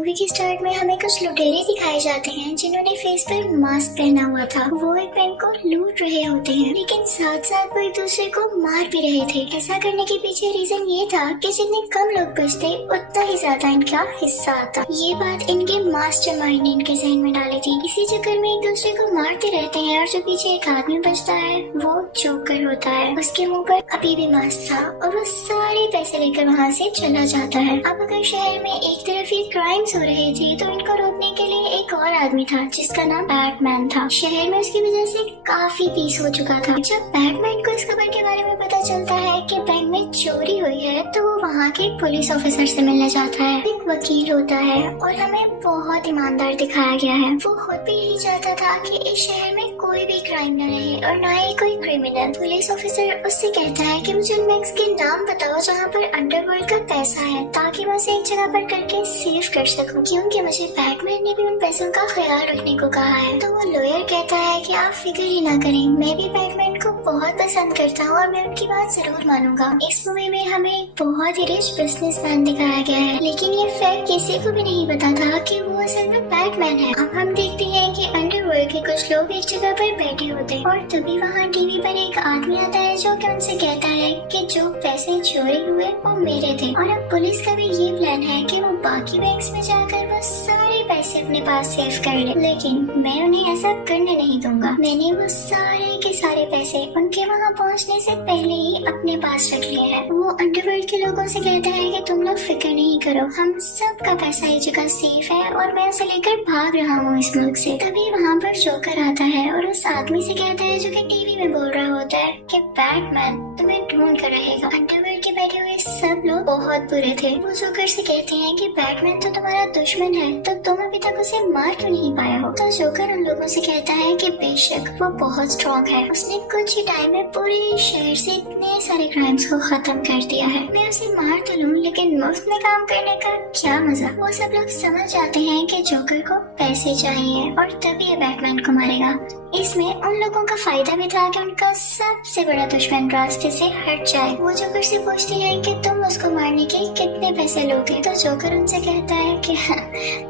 Movie के start में हमें कुछ लुटेरे दिखाए जाते हैं जिन्होंने फेस पर मास्क पहना हुआ था। वो एक बैंक को लूट रहे होते हैं, लेकिन साथ साथ वो एक दूसरे को मार भी रहे थे। ऐसा करने के पीछे रीजन ये था कि जितने कम लोग बचते उतना ही ज्यादा इनका हिस्सा आता। ये बात इनके मास्टरमाइंड ने इनके जहन में डाली थी। इसी चक्कर में एक दूसरे को मारते रहते हैं और जो पीछे एक आदमी बचता है वो जोकर होता है। उसके मुंह पर अभी भी मास्क था और वो सारे पैसे लेकर वहाँ से चला जाता है। अब अगर शहर में एक तरफ ये क्राइम्स हो रहे थे तो इनको रोकने के लिए एक और आदमी था जिसका नाम बैटमैन था। शहर में उसकी वजह से काफी पीस हो चुका था। जब बैटमैन को इस खबर के बारे में पता चलता है कि बैंक में चोरी हुई है तो वो वहाँ के पुलिस ऑफिसर से मिलने जाता है। एक वकील होता है और हमें बहुत ईमानदार दिखाया गया है। वो खुद भी यही चाहता था कि इस शहर में कोई भी क्राइम न रहे और न ही कोई क्रिमिनल। पुलिस ऑफिसर उससे कहता है कि मुझे उन बैंक्स के नाम बताओ जहाँ पर अंडरवर्ल्ड का पैसा है, ताकि मैं उसे एक जगह पर करके सेव कर सकूं, क्योंकि मुझे बैटमैन ने भी उन पैसों का ख्याल रखने को कहा है। तो वो लॉयर कहता है कि आप फिक्र ही ना करें, मैं भी बैटमैन को बहुत पसंद करता हूँ और मैं उनकी बात जरूर मानूंगा। इस मूवी में हमें एक बहुत ही रिच बिजनेसमैन दिखाया गया है, लेकिन ये फैक्ट किसी को भी नहीं पता था कि वो असल में बैटमैन है। अब हम देखते हैं कि अंडरवर्ल्ड के कुछ लोग एक जगह पर बैठे होते हैं और तभी वहाँ टीवी पर एक आदमी आता है जो कि उनसे कहता है कि जो पैसे चोरी हुए वो मेरे थे। और अब पुलिस का भी ये प्लान है कि वो बाकी बैंक्स में जाकर वो सारे पैसे अपने पास सेव कर ले, लेकिन मैं उन्हें ऐसा करने नहीं दूंगा। मैंने वो सारे के सारे पैसे उनके वहाँ पहुँचने से पहले ही अपने पास रख लिए हैं। वो अंडरवर्ल्ड के लोगों से कहता है कि तुम लोग फिक्र नहीं करो, हम सबका पैसा एक जगह सेफ है और मैं उसे लेकर भाग रहा हूँ इस मुल्क से। तभी वहाँ पर जोकर आता है और उस आदमी से कहता है जो कि टीवी में बोल रहा होता है कि बैटमैन तुम्हें ढूंढ कर रहेगा। अंडरवर्ल्ड के बैठे हुए सब लोग बहुत बुरे थे। वो जोकर से कहते हैं कि बैटमैन तो तुम्हारा दुश्मन है, तो तुम अभी तक उसे मार क्यों नहीं पाए हो। तो जोकर उन लोगों से कहता है कि बेशक वो बहुत स्ट्रॉन्ग है, उसने कुछ ही टाइम में पूरे शहर से इतने सारे क्राइम्स को खत्म कर दिया है। मैं उसे मार तो लूं, लेकिन मुफ्त में काम करने का क्या मजा। वो सब लोग समझ जाते हैं कि जोकर को पैसे चाहिए और तभी ये बैटमैन को मारेगा। इसमें उन लोगों का फायदा भी था कि उनका सबसे बड़ा दुश्मन रास्ते से हट जाए। वो जोकर से पूछते हैं कि तुम उसको मारने के कितने पैसे लोगे। तो जोकर उनसे कहता है कि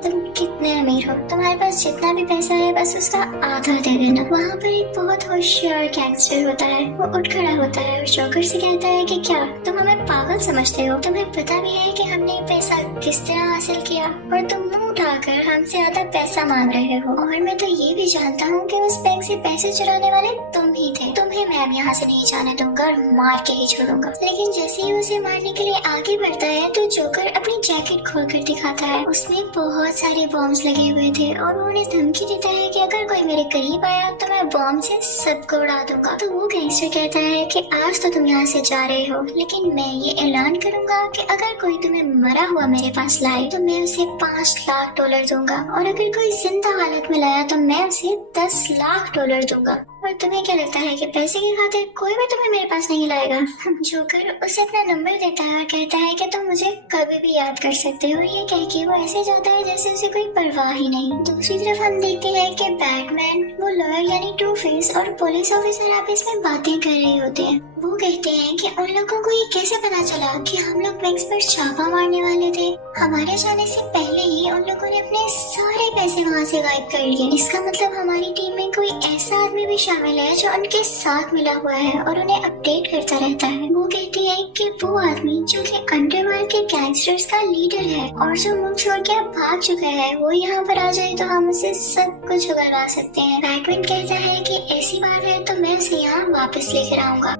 तुम कितने अमीर हो, तुम्हारे पास जितना भी पैसा है बस उसका आधा दे देना। वहाँ पर एक बहुत होशियार गैंगस्टर होता है, वो उठ खड़ा होता है और जोकर से कहता है कि क्या तुम हमें पागल समझते हो, तुम्हें पता भी है कि हमने ये पैसा किस तरह हासिल किया और तुम मुंह उठाकर हमसे आधा पैसा मांग रहे हो। और मैं तो ये भी जानता हूँ कि उस बैंक से पैसे चुराने वाले तुम ही थे। तुम्हें मैं अब यहाँ से नहीं जाने दूंगा और मार के ही छोड़ूंगा। लेकिन जैसे ही उसे मारने के लिए आगे बढ़ता है तो जोकर अपनी जैकेट खोलकर दिखाता है। उसमें बहुत सारे बॉम्ब्स लगे हुए थे और वो उन्हें धमकी देता है कि अगर कोई मेरे करीब आया तो मैं बॉम्ब से सबको उड़ा दूंगा। तो वो गैंगस्टर कहता है कि आज तो तुम यहाँ से जा रहे हो, लेकिन मैं ये ऐलान करूंगा कि अगर कोई तुम्हें मरा हुआ मेरे पास लाए तो मैं उसे $5 लाख दूंगा, और अगर कोई जिंदा हालत में लाया तो मैं उसे $10 लाख दूंगा। और तुम्हें क्या लगता है कि पैसे की खातिर कोई भी तुम्हें मेरे पास नहीं लाएगा। जोकर उसे अपना नंबर देता है और कहता है कि तुम मुझे कभी भी याद कर सकते हो। ये कह के वो ऐसे जाता है जैसे उसे कोई परवाह ही नहीं। दूसरी तरफ हम देखते हैं कि बैटमैन, वो लॉयर यानी टू फेस और पुलिस ऑफिसर आपस में बातें कर रहे होते हैं। वो कहते हैं कि उन लोगों को ये कैसे पता चला कि हम लोग बैंक्स पर छापा मारने वाले थे। हमारे जाने से पहले ही उन लोगों ने अपने सारे पैसे वहाँ से गायब कर लिए। इसका मतलब हमारी टीम में कोई ऐसा आदमी भी शामिल है जो उनके साथ मिला हुआ है और उन्हें अपडेट करता रहता है। वो कहती है कि वो आदमी जो कि अंडरवर्ल्ड के गैंगस्टर्स का लीडर है और जो मुल्क छोड़ के भाग चुका है, वो यहाँ पर आ जाए तो हम उसे सब कुछ उगलवा सकते हैं। बैटमैन कहता है कि ऐसी बात है तो मैं उसे यहाँ वापस लेकर आऊंगा।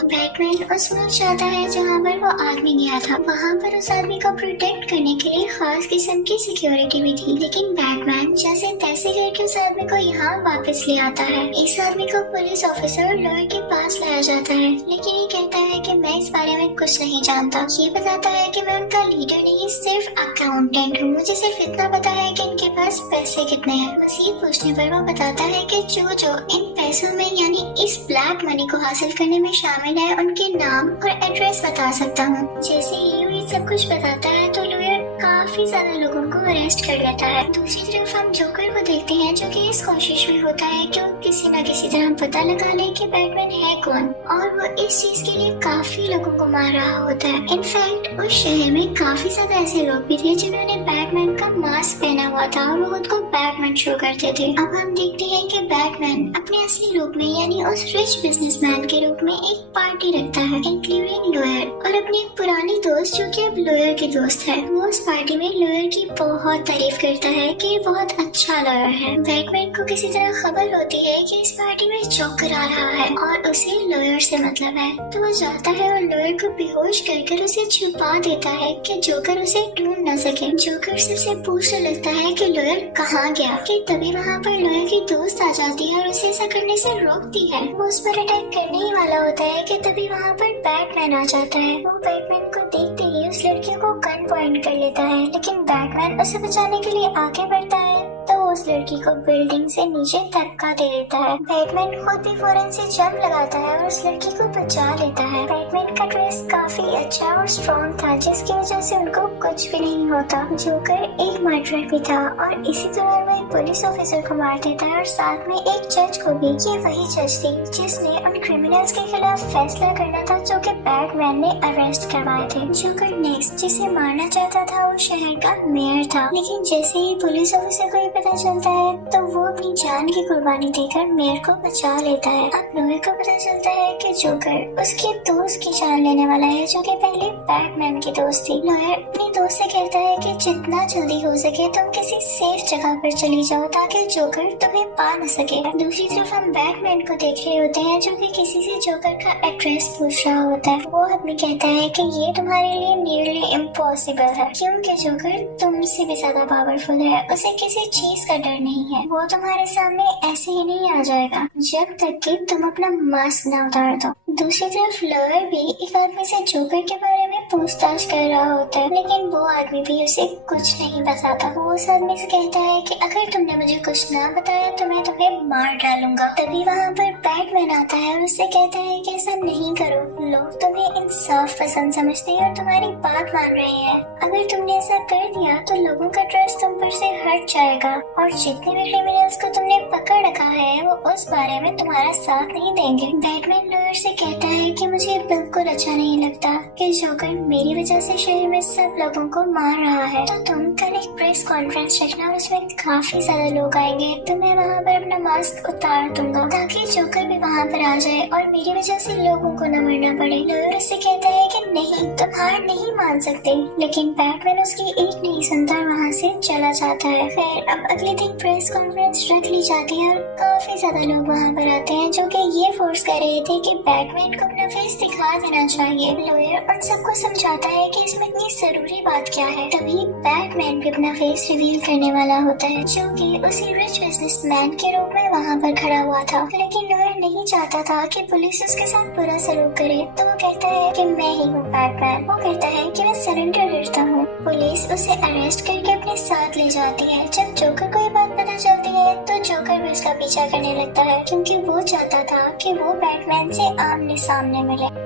बैटमैन उस मुल्क जाता है जहाँ पर वो आदमी गया था। वहाँ पर उस आदमी को प्रोटेक्ट करने के लिए खास किस्म की सिक्योरिटी भी थी, लेकिन बैटमैन जैसे तैसे करके उस आदमी को यहाँ वापस ले आता है। इस आदमी को पुलिस ऑफिसर और लॉयर के पास लाया जाता है, लेकिन ये कहता है कि मैं इस बारे में कुछ नहीं जानता। ये बताता है कि मैं उनका लीडर नहीं, सिर्फ अकाउंटेंट हूँ। मुझे सिर्फ इतना पता है कि इनके पास पैसे कितने हैं। मजीद पूछने पर वो बताता है कि जो इन पैसों में यानी इस ब्लैक मनी को हासिल करने में शामिल है, उनके नाम और एड्रेस बता सकता हूँ। जैसे ही ये सब कुछ बताता है तो लॉयर काफी ज्यादा लोगों को अरेस्ट कर लेता है। दूसरी तरफ हम जोकर को देखते हैं जो कि इस कोशिश में होता है कि वो किसी न किसी तरह पता लगा ले कि बैटमैन है कौन, और वो इस चीज के लिए काफी लोगों को मार रहा होता है। इनफैक्ट उस शहर में काफी ज्यादा ऐसे लोग भी थे जिन्होंने बैटमैन का मास्क पहना हुआ था और वो खुद को बैटमैन शो करते थे। अब हम देखते हैं कि बैटमैन अपने असली रूप में यानी उस रिच बिजनेसमैन के रूप में एक पार्टी रखता है इंक्लूडिंग लॉयर और अपनी एक पुरानी दोस्त जो कि अब लॉयर की दोस्त है। वो उस पार्टी में लॉयर की बहुत तारीफ करता है कि ये बहुत अच्छा लॉयर है। बैटमैन को किसी तरह खबर होती है कि इस पार्टी में जोकर आ रहा है और उसे लॉयर से मतलब है, तो वो जाता है और लॉयर को बेहोश कर उसे छुपा देता है कि जोकर उसे ढूंढ न सके। जोकर सबसे पूछने लगता है कि लॉयर कहाँ गया, कि तभी वहाँ पर लॉयर की दोस्त आ जाती है और उसे ऐसा करने से रोकती है। वो उस पर अटैक करने ही वाला होता है कि तभी वहाँ पर बैटमैन आ जाता है। वो बैटमैन को देखते ही उस लड़की को गन पॉइंट कर लेता है, लेकिन बैटमैन उसे बचाने के लिए आगे बढ़ता है तो उस लड़की को बिल्डिंग से नीचे धक्का दे देता है। बैटमैन खुद भी फौरन से जंप लगाता है और उस लड़की को बचा लेता है। बैटमैन का ड्रेस काफी अच्छा और स्ट्रॉन्ग था जिसकी वजह से उनको कुछ भी नहीं होता। जोकर एक मर्डरर भी था और इसी दौरान वो एक पुलिस ऑफिसर को मार देता है और साथ में एक जज को भी। ये वही जज थी जिसने उन क्रिमिनल्स के खिलाफ फैसला करना था जो कि बैटमैन ने अरेस्ट करवाए थे। जोकर नेक्स्ट जिसे मारना चाहता था वो शहर का मेयर था, लेकिन जैसे ही पुलिस ऑफिसर को पता चलता है तो वो अपनी जान की कुर्बानी देकर मेयर को बचा लेता है। अब लॉयर को पता चलता है कि जोकर उसके दोस्त की जान लेने वाला है जो कि पहले बैटमैन की दोस्त थी। लॉयर अपनी दोस्त से कहता है कि जितना जल्दी हो सके तुम किसी सेफ जगह पर चली जाओ ताकि जोकर तुम्हें पा न सके। दूसरी तरफ हम बैटमैन को देख रहे होते हैं जो कि किसी से जोकर का एड्रेस पूछ रहा होता है। वो आदमी कहता है कि ये तुम्हारे लिए नियरली इम्पॉसिबल है क्योंकि जोकर तुमसे भी ज्यादा पावरफुल है, उसे किसी चीज का डर नहीं है, वो तुम्हारे सामने ऐसे ही नहीं आ जाएगा जब तक कि तुम अपना मास्क न उतार दो। दूसरी तरफ लॉयर भी एक आदमी से जोकर के बारे में पूछताछ कर रहा होता है, लेकिन वो आदमी भी उसे कुछ नहीं बताता। वो उस आदमी से कहता है कि अगर तुमने मुझे कुछ ना बताया तो मैं तुम्हें मार डालूंगा। तभी वहाँ पर बैटमैन आता है और उससे कहता है कि ऐसा नहीं करो, लोग तुम्हें इंसाफ पसंद समझते हैं और तुम्हारी बात मान रहे हैं। अगर तुमने ऐसा कर दिया तो लोगों का ट्रस्ट तुम पर से हट जाएगा और जितने भी क्रिमिनल्स को तुमने पकड़ रखा है वो उस बारे में तुम्हारा साथ नहीं देंगे। बैटमैन लॉयर से कहता है कि मुझे बिल्कुल अच्छा नहीं लगता कि जोकर मेरी वजह से शहर में सब लोगों को मार रहा है, तो तुम कल एक प्रेस कॉन्फ्रेंस रखना और उसमें काफी ज्यादा लोग आएंगे, तो मैं वहाँ पर अपना मास्क उतार दूंगा ताकि जोकर भी वहाँ पर आ जाए और मेरी वजह से लोगों को न मरना पड़े। लॉयर उससे कहता है कि नहीं, तुम हार नहीं मान सकते, लेकिन बैटमैन उसकी एक नहीं सुनता और वहाँ से चला जाता है। फिर अब अगले दिन प्रेस कॉन्फ्रेंस रख ली जाती है और काफी ज्यादा लोग वहाँ पर आते हैं जो कि ये फोर्स कर रहे थे कि बैटमैन को अपना फेस दिखा देना चाहिए। लॉयर उन सबको समझाता है कि इसमें इतनी जरूरी बात क्या है। तभी बैटमैन भी अपना फेस रिवील करने वाला होता है जो कि उसी रिच बिजनेसमैन के रूप में वहाँ पर खड़ा हुआ था, लेकिन लॉयर नहीं चाहता था कि पुलिस उसके साथ बुरा सलूक करे, तो वो कहता है कि मैं ही हूँ बैटमैन। वो कहता है कि मैं सरेंडर करता हूँ। पुलिस उसे अरेस्ट करके अपने साथ ले जाती है। जब जोकर को ये बात पता चलती है तो जोकर भी उसका पीछा करने लगता है क्योंकि वो चाहता था कि वो बैटमैन से आमने सामने मिले।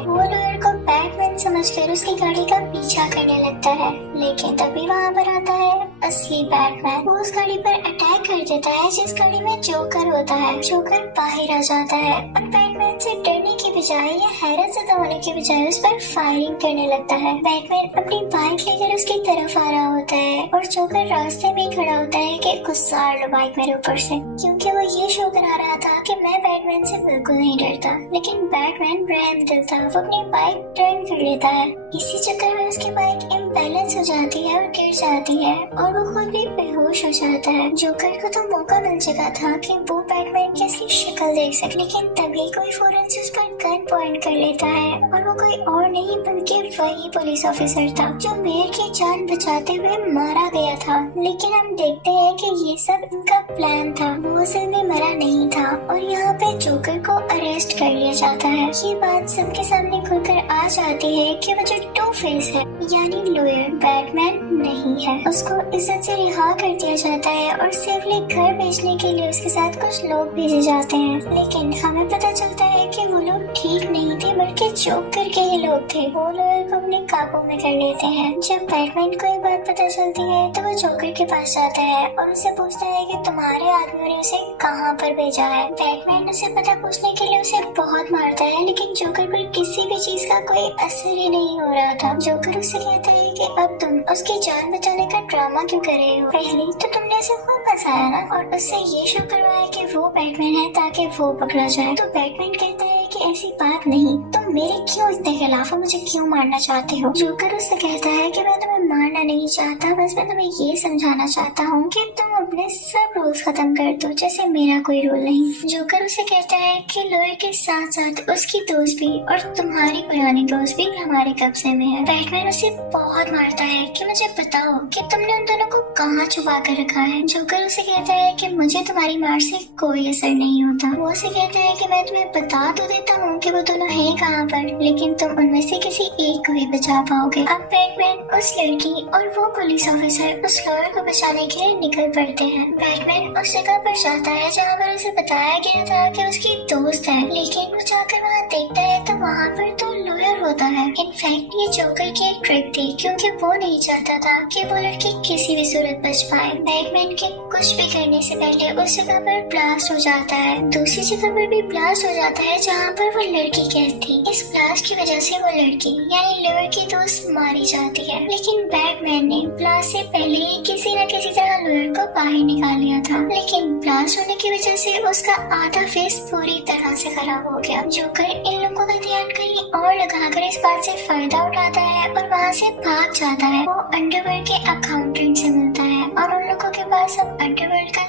वो लॉयर को बैटमैन समझकर उसकी गाड़ी का पीछा करने लगता है, लेकिन तभी वहाँ पर आता है असली बैटमैन। वो उस गाड़ी पर अटैक कर देता है जिस गाड़ी में जोकर होता है। जोकर बाहर आ जाता है और बैटमैन से डरने की बजाय या हैरत ज़दा होने की बजाय उस पर फायरिंग करने लगता है। बैटमैन अपनी बाइक लेकर उसकी तरफ आ रहा होता है और जोकर रास्ते में खड़ा होता है कि गुस्सार लो बाइक मेरे ऊपर से, क्योंकि वो ये शो करा रहा था कि मैं बैटमैन से बिल्कुल नहीं डरता। लेकिन बैटमैन रहम दिल था, वो अपनी बाइक टर्न कर लेता है। इसी चक्कर में उसकी बाइक इम्बैलेंस हो जाती है और गिर जाती है और वो खुद भी बेहोश हो जाता है। जोकर को तो मौका मिल चुका था कि वो बैटमैन की असली शक्ल देख सके, लेकिन तभी कोई फौरन से उस पर गन पॉइंट कर लेता है और वो कोई और नहीं बल्कि वही पुलिस ऑफिसर था जो मेयर की जान बचाते हुए मारा गया था। लेकिन हम देखते हैं कि ये सब इनका प्लान था, वो असल में मरा नहीं था और यहाँ पे जोकर को अरेस्ट कर लिया जाता है। ये बात सबके सामने खुलकर आ जाती है कि वो जो टू फेस है यानी लॉयर बैटमैन नहीं है। उसको इज्जत से रिहा कर दिया जाता है और सेफली घर भेजने के लिए उसके साथ कुछ लोग भेजे जाते हैं, लेकिन हमें पता चलता है कि वो लोग ठीक नहीं थे बल्कि कि जोकर के ही लोग थे वो लॉयर को अपने काबू में कर लेते हैं। जब बैटमैन को ये बात पता चलती है तो वो जोकर के पास जाता है और उससे पूछता है कि तुम्हारे आदमियों ने उसे कहाँ पर भेजा है। बैटमैन उसे पता पूछने के लिए उसे बहुत मारता है, लेकिन जोकर पर किसी भी चीज का कोई असर ही नहीं हो रहा था। जोकर उससे कहता है कि अब तुम उसकी जान बचाने का ड्रामा क्यों कर रहे हो, पहले तो तुमने उसे खूब फंसाया ना, और उससे ये शो करवाया कि वो बैटमैन है ताकि वो पकड़ा जाए। तो बैटमैन कहता है कि ऐसी बात नहीं, तुम मेरे क्यों इतने खिलाफ हो, मुझे क्यों मारना चाहते हो। जोकर उससे कहता है कि मैं तुम्हें मारना नहीं चाहता, बस मैं तुम्हें ये समझाना चाहता हूँ कि तुम अपने सब रूल्स खत्म कर दो, जैसे मेरा कोई रूल नहीं। जोकर उसे कहता है कि लॉयर के साथ साथ उसकी दोस्त भी और तुम्हारी पुरानी दोस्त भी हमारे कब्जे में है। बैटमैन उसे बहुत मारता है कि मुझे बताओ कि तुमने उन दोनों को कहाँ छुपा कर रखा है। जोकर उसे कहता है कि मुझे तुम्हारी मार से कोई असर नहीं होता। वो उसे कहता है कि मैं तुम्हें बता तो देता हूँ कि वो दोनों हैं कहाँ पर, लेकिन तुम उनमें से किसी एक को ही बचा पाओगे। अब बैटमैन, उस लड़की और वो पुलिस ऑफिसर उस लॉयर को बचाने के लिए निकल पड़ते हैं। बैटमैन उस जगह पर जाता है जहाँ पर उसे बताया गया था कि उसकी दोस्त है, लेकिन वो जाकर वहाँ देखता है तो वहाँ पर तो लॉयर होता है। इनफैक्ट ये जोकर की एक ट्रिक थी, क्योंकि वो नहीं चाहता था कि वो लड़की किसी भी सूरत बच पाए। बैटमैन के कुछ भी करने से पहले उस जगह पर ब्लास्ट हो जाता है। दूसरी जगह पर भी ब्लास्ट हो जाता है जहाँ पर वो लड़की कैद थी। इस ब्लास्ट की वजह से वो लड़की यानी लॉयर की दोस्त मारी जाती है, लेकिन बैटमैन ने ब्लास्ट से पहले ही किसी न किसी तरह लॉयर को बाहर निकाल लिया था। लेकिन ब्लास्ट होने की वजह से उसका आधा फेस पूरी तरह से खराब हो गया। जोकर इन लोगों का ध्यान कहीं और लगाकर इस बात से फायदा उठाता है और वहाँ से भाग जाता है। वो अंडरवर्ल्ड के अकाउंटेंट से मिलता है और उन लोगों के पास अब अंडरवर्ल्ड का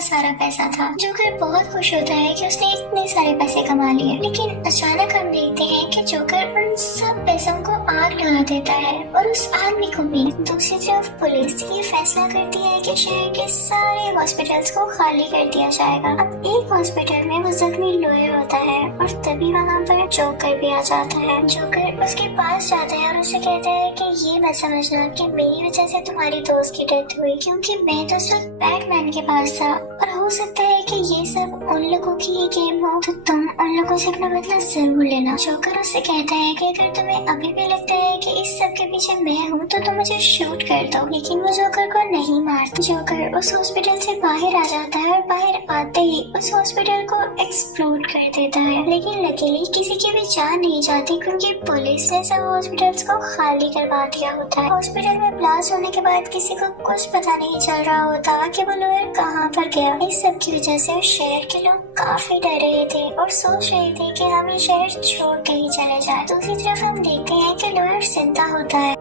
सारा पैसा था। जोकर बहुत खुश होता है कि उसने इतने सारे पैसे कमा लिए, लेकिन अचानक हम देखते हैं कि जोकर उन सब पैसों को आग लगा देता है और उस आदमी को भी। दूसरी तरफ पुलिस ये फैसला करती है कि शहर के सारे हॉस्पिटल्स को खाली कर दिया जाएगा। अब एक हॉस्पिटल में वो जख्मी लॉयर होता है और तभी वहाँ पर जोकर भी आ जाता है। जोकर उसके पास जाता है और उसे कहता है कि ये मत समझना कि मेरी वजह से तुम्हारी दोस्त की डेथ हुई, क्योंकि मैं तो सिर्फ बैटमैन के पास था और हो सकता है कि ये सब उन लोगों की ही गेम हो, तो तुम उन लोगों से अपना बदला जरूर लेना। जोकर उससे कहता है कि अगर तुम्हें अभी भी लगता है कि इस सब के पीछे मैं हूँ तो तुम मुझे शूट कर दो, लेकिन वो जोकर को नहीं मारता। जोकर उस हॉस्पिटल से बाहर आ जाता है और बाहर आते ही उस हॉस्पिटल को एक्सप्लोड कर देता है, लेकिन लकीली किसी की भी जान नहीं जाती, क्योंकि पुलिस ने सब हॉस्पिटल्स को खाली करवा दिया होता है। हॉस्पिटल में ब्लास्ट होने के बाद किसी को कुछ पता नहीं चल रहा होता कि वो लॉयर कहाँ पर गया। इस सब की वजह से शहर के लोग काफी डर रहे थे और सोच रहे थे कि हम ये शहर छोड़ के ही चले जाएं। दूसरी तरफ हम देखते हैं कि लॉयर जिंदा होता है।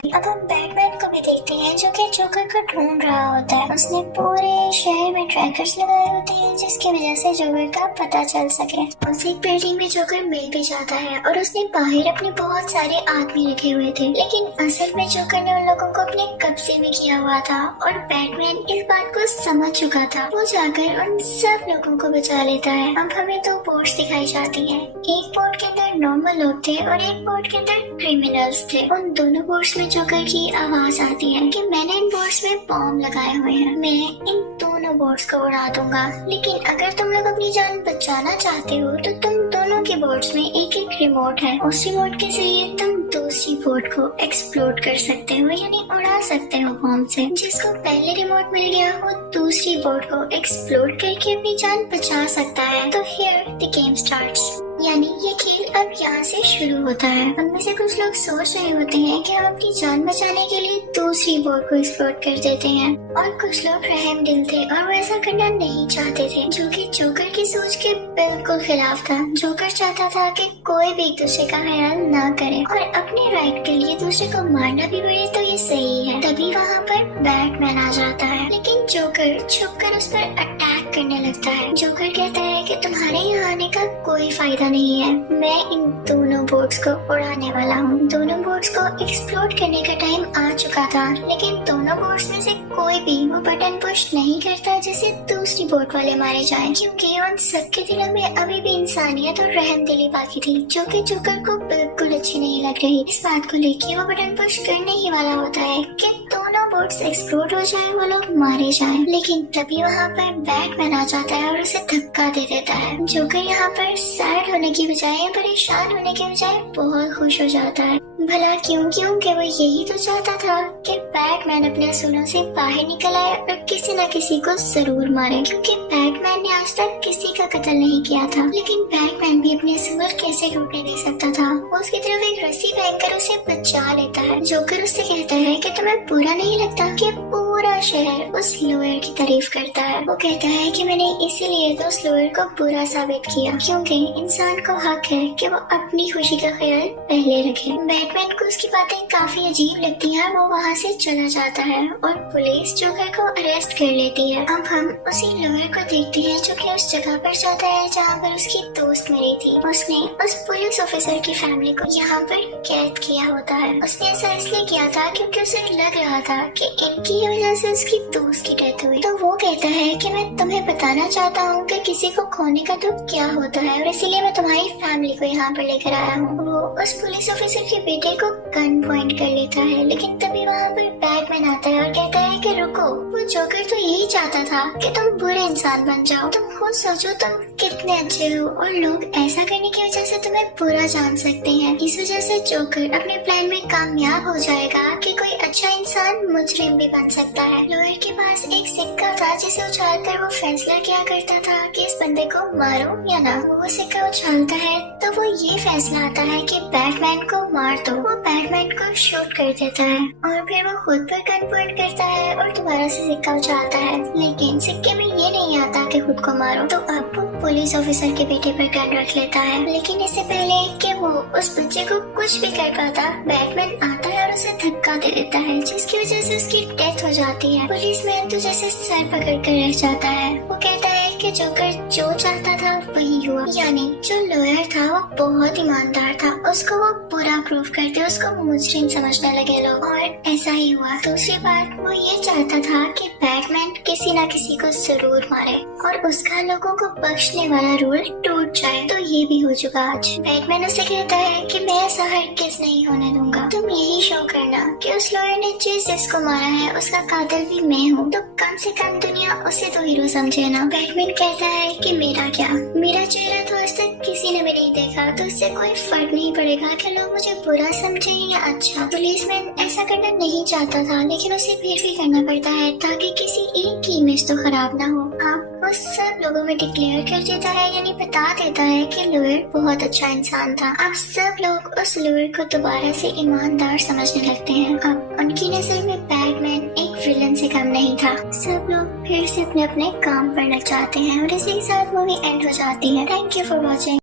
अब हम बैटमैन को भी देखते हैं जो कि जोकर को ढूंढ रहा होता है। उसने पूरे शहर में ट्रैकर्स लगाए होते हैं जिसकी वजह से जोकर का पता चल सके। उस एक बिल्डिंग में जोकर मिल भी जाता है और उसने बाहर अपने बहुत सारे आदमी रखे हुए थे, लेकिन असल में जोकर ने उन लोगों को अपने कब्जे में किया हुआ था और बैटमैन इस बात को समझ चुका था। वो जाकर उन सब लोगों को बचा लेता है। अब हमें दो बोर्ड्स दिखाई जाती है, एक बोर्ड के अंदर नॉर्मल लोग थे और एक बोर्ड के अंदर क्रिमिनल्स थे। उन दोनों बोर्ड्स में जोकर की आवाज आती है कि मैंने इन बोर्ड्स में बॉम्ब लगाए हुए हैं, मैं इन दोनों बोर्ड्स को उड़ा दूंगा, लेकिन अगर तुम लोग अपनी जान बचाना चाहते हो तो तुम दोनों के बोर्ड्स में एक एक रिमोट है, उस रिमोट के जरिए तुम दूसरी बोर्ड को एक्सप्लोड कर सकते हो यानी उड़ा सकते हो बॉम्ब से। जिसको पहले रिमोट मिल गया वो दूसरी बोर्ड को एक्सप्लोड करके अपनी जान बचा सकता है। तो हियर द गेम स्टार्ट्स, यानी ये खेल अब यहाँ से शुरू होता है। उनमें से कुछ लोग सोच रहे होते हैं कि हम अपनी जान बचाने के लिए दूसरी बोर्ड को एक्सप्लोड कर देते हैं, और कुछ लोग रहम दिल थे और वो ऐसा करना नहीं चाहते थे, जो कि जोकर की सोच के बिल्कुल खिलाफ था। जोकर चाहता था कि कोई भी एक दूसरे का ख्याल ना करे और अपने राइट के लिए दूसरे को मारना भी पड़े तो ये सही है। तभी वहाँ पर बैटमैन आ जाता है, लेकिन जोकर छुपकर उस पर अटैक करने लगता है। जोकर कहता है कि तुम्हारे यहाँ आने का कोई फायदा नहीं है, मैं इन दोनों बोर्ड्स को उड़ाने वाला हूँ। दोनों बोर्ड्स को एक्सप्लोड करने का टाइम आ चुका था, लेकिन दोनों बोर्ड्स में से कोई भी वो बटन पुश नहीं करता जिससे दूसरी बोर्ड वाले मारे जाएं, क्योंकि उन सबके दिलों में अभी भी इंसानियत और रहमदिली बाकी थी, जो कि जोकर को बिल्कुल अच्छी नहीं लग रही। इस बात को लेके वो बटन पुश करने ही वाला होता है कि दोनों बोर्ड्स एक्सप्लोड हो जाए, वो लोग मारे जाएं, लेकिन तभी वहाँ पर बैटमैन बैटमैन आ जाता है और उसे धक्का दे देता है। जोकर यहाँ पर सैड होने की बजाय, परेशान होने की बजाय बहुत खुश हो जाता है। भला क्यों कि वो यही तो चाहता था कि बैटमैन अपने असूलों से बाहर निकल आए और किसी न किसी को जरूर मारे, क्योंकि बैटमैन ने आज तक किसी का कत्ल नहीं किया था। लेकिन बैटमैन भी अपने असूल कैसे टूटने दे सकता था। वो उसकी तरफ एक रस्सी फेंककर उसे बचा लेता है। जोकर उससे कहता है कि तुम्हें बुरा नहीं लगता कि पूरा शहर उस लॉयर की तारीफ करता है। वो कहता है कि मैंने इसीलिए तो उस लॉयर को बुरा साबित किया, क्योंकि इंसान को हक है कि वो अपनी खुशी का ख्याल पहले रखे। बैटमैन को उसकी बातें काफी अजीब लगती हैं। वो वहाँ से चला जाता है और पुलिस जोकर को अरेस्ट कर लेती है। अब हम उसी लॉयर को देखते हैं जो कि उस जगह पर जाता है जहाँ पर उसकी दोस्त मरी थी। उसने उस पुलिस ऑफिसर की फैमिली को यहाँ पर कैद किया होता है। उसने ऐसा इसलिए किया था क्योंकि उसे लग रहा था कि इनकी वजह से उसकी दोस्त की डेथ हुई। तो वो कहता है कि मैं तुम्हें बताना चाहता हूँ कि किसी को खोने का दुख क्या होता है और इसीलिए मैं तुम्हारी फैमिली को यहाँ पर लेकर आया हूँ। वो उस पुलिस ऑफिसर के बेटे को गन पॉइंट कर लेता है, लेकिन तभी वहाँ पर बैटमैन आता है और कहता है कि रुको, वो जोकर तो यही चाहता था कि तुम बुरे इंसान बन जाओ। तुम खुद सोचो तुम कितने अच्छे हो और लोग ऐसा करने की वजह से तुम्हें बुरा जान सकते हैं। इस वजह से जोकर अपने प्लान में कामयाब हो जाएगा कि कोई अच्छा इंसान मुजरिम भी बन सकता है। लॉयर के पास एक सिक्का था जिसे उछालकर वो फैसला किया करता था कि इस बंदे को मारो या ना। वो सिक्का उछालता है तो वो ये फैसला आता है कि बैटमैन को मार दो। वो बैटमैन को शूट कर देता है और फिर वो खुद पर गन पॉइंट करता है और दोबारा से सिक्का उछालता है, लेकिन सिक्के में ये नहीं आता कि खुद को मारो। तो अब वो पुलिस ऑफिसर के बेटे पर गन रख लेता है, लेकिन इससे पहले कि वो उस बच्चे को कुछ भी कर पाता, बैटमैन आता है और उसे धक्का दे देता है, जिसकी वजह से उसकी डेथ हो जाती है। पुलिस मैन तो जैसे सर पकड़ कर रह जाता है। वो कहता है कि जोकर जो चाहता था वही हुआ, यानी जो लॉयर था वो बहुत ईमानदार था। उसको वो बुरा प्रूफ करते उसको मुजरिम समझने लगे लोग, और ऐसा ही हुआ। दूसरी बात, वो ये चाहता था कि बैटमैन किसी न किसी को जरूर मारे और उसका लोगों को बख्शने वाला रूल टूट जाए। तो ये भी हो चुका आज। बैटमैन उसे कहता है कि मैं ऐसा हरगिज़ नहीं होने दूंगा। तुम यही शो करना कि उस लॉयर ने जिसको मारा है उसका कातिल भी मैं हूँ, तो कम से कम दुनिया उसे तो हीरो समझे ना। बैटमैन कहता है कि मेरा क्या, मेरा चेहरा तो आज तक किसी ने भी नहीं देखा, तो इससे कोई फर्क नहीं पड़ेगा कि लोग मुझे बुरा समझे या अच्छा। पुलिसमैन ऐसा करना नहीं चाहता था, लेकिन उसे फिर भी करना पड़ता है ताकि किसी एक की इमेज तो खराब ना हो। अब वो सब लोगों में डिक्लेयर कर देता है, यानी बता देता है कि लॉयर बहुत अच्छा इंसान था। अब सब लोग उस लॉयर को दोबारा से ईमानदार समझने लगते हैं। अब उनकी नजर में बैटमैन एक विलन से कम नहीं था। सब लोग फिर से अपने अपने काम पर लग जाते हैं और इसी के साथ मूवी एंड हो जाती है। Thank you for watching.